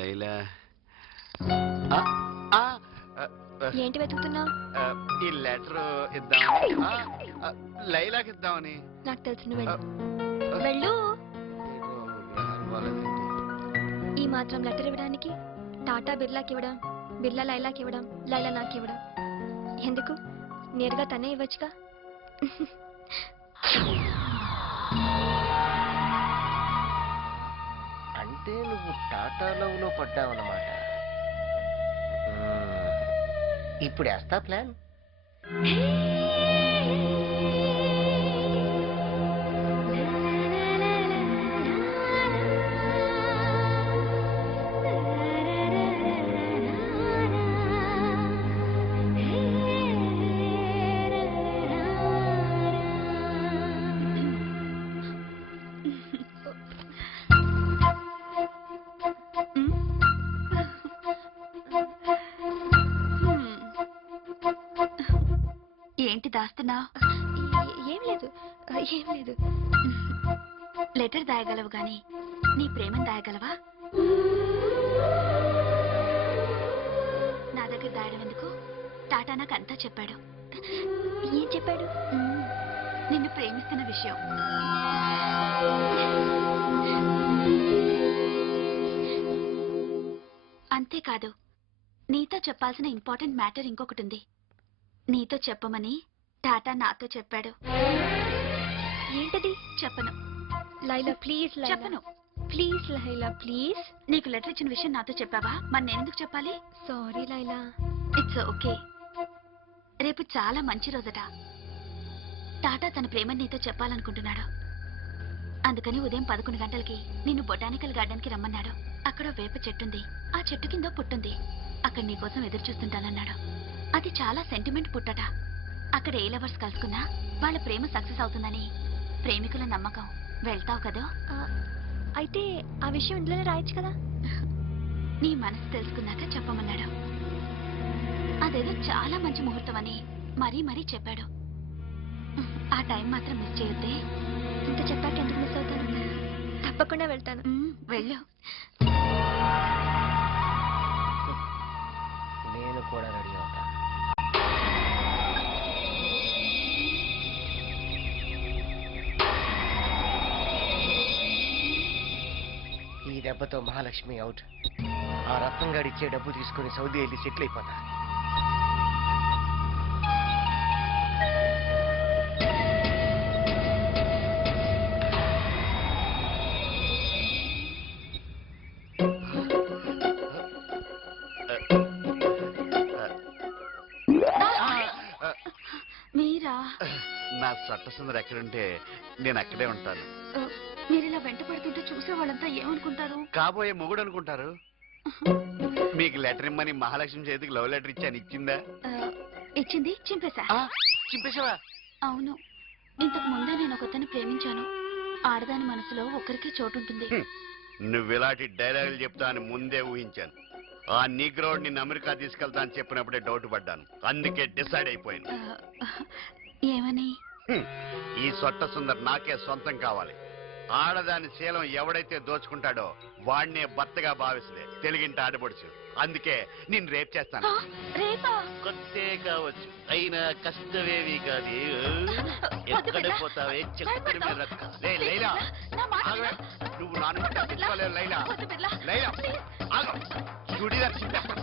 లైలా ఏంటి వెతుకుతున్నావు? ఈ లెటర్ ఇద్దామని లైలాకి ఇద్దామని. నాకు తెలుసు, నువ్వు వెళ్ళు. ఈ మాత్రం లెటర్ ఇవ్వడానికి టాటా బిర్లాకి ఇవ్వడం, బిర్లా లైలాకి ఇవ్వడం, లైలా నాకు ఇవ్వడం ఎందుకు? నేరుగా తనే ఇవ్వచ్చుగా. అంటే నువ్వు టాటా లవ్ లో పడ్డావన్నమాట. ఇప్పుడు వేస్తా ప్లాన్. ఏంటి దాస్తున్నా? ఏం లేదు, ఏం లేదు. లెటర్ దాయగలవు గాని నీ ప్రేమను దాయగలవా? నా దగ్గర దాయడం ఎందుకు? టాటా నాకు అంతా చెప్పాడు. ఏం చెప్పాడు? నిన్ను ప్రేమిస్తున్న విషయం. అంతేకాదు, నీతో చెప్పాల్సిన ఇంపార్టెంట్ మ్యాటర్ ఇంకొకటి ఉంది. నీతో చెప్పమని టాటా నాతో చెప్పాడు. ఏంటది? చెప్పను. లైలా ప్లీజ్. చెప్పను ప్లీజ్. లైలా ప్లీజ్. నీకు లెటర్ ఇచ్చిన విషయం నాతో చెప్పావా? మరి నేనెందుకు చెప్పాలి? సారీ లైలా. It's okay. రేపు చాలా మంచి రోజట. టాటా తన ప్రేమని నీతో చెప్పాలనుకుంటున్నాడు. అందుకని ఉదయం 11 గంటలకి నిన్ను బొటానికల్ గార్డెన్ కి రమ్మన్నాడు. అక్కడ వేప చెట్టుంది. ఆ చెట్టు కింద పుట్టుంది. అక్కడ నీకోసం ఎదురు చూస్తుంటానన్నాడు. అది చాలా సెంటిమెంట్ పుట్టట. అక్కడ ఏ లవర్స్ కలుసుకున్నా వాళ్ళ ప్రేమ సక్సెస్ అవుతుందని ప్రేమికుల నమ్మకం. వెళ్తావు కదా? అయితే ఆ విషయం ఇంట్లోనే రాయొచ్చు కదా. నీ మనసు తెలుసుకున్నాక చెప్పమన్నాడు. అదేదో చాలా మంచి ముహూర్తం అని మరీ మరీ చెప్పాడు. ఆ టైం మాత్రం మిస్ చేయొద్దే. ఇంత చెప్పాక ఎందుకు మిస్ అవుతాను? తప్పకుండా వెళ్తాను. వెళ్ళు. నేను కూడా రెడీ అవుతా. ఈ దెబ్బతో మహాలక్ష్మి అవుట్. ఆ రత్నం గాడి ఇచ్చే డబ్బు తీసుకుని సౌదీ వెళ్ళి సెటిల్ అయిపోతా. మీరా? నా సట్టసుందరు ఎక్కడుంటే నేను అక్కడే ఉంటాను. మీరు ఇలా వెంట పడుతుంటే చూసే వాళ్ళంతా ఏమనుకుంటారు? కాబోయే మొగుడు అనుకుంటారు. మీకు లెటర్ ఇమ్మని మహాలక్ష్మి చేతికి లవ్ లెటర్ ఇచ్చాను. ఇచ్చిందా? ఇచ్చింది. చింపేశా. చింపేశావా? అవును. ఇంతకు ముందే నేను ఒకతన్ని ప్రేమించాను. ఆడదాని మనసులో ఒక్కరికే చోటు ఉంటుంది. నువ్వు ఇలాంటి డైలాగులు చెప్తా అని ముందే ఊహించాను. ఆ నీగ్రోడ్ నిన్ను అమెరికా తీసుకెళ్తా అని చెప్పినప్పుడే డౌట్ పడ్డాను. అందుకే డిసైడ్ అయిపోయాను. ఏమని? ఈ సొట్ట సుందర్ నాకే సొంతం కావాలి. ఆడదాని శీలం ఎవడైతే దోచుకుంటాడో వాడినే భర్తగా భావిస్తే తెలుగింటి ఆడబడుచు. అందుకే నేను రేప్ చేస్తాను. కొత్తే కావచ్చు, అయినా కష్టమేవి కాదు. ఎక్కడ పోతావే చక్కడి మీద లైలా. నువ్వు నాన్న లైలా. లైలా చూడీ రక్షించేస్తా.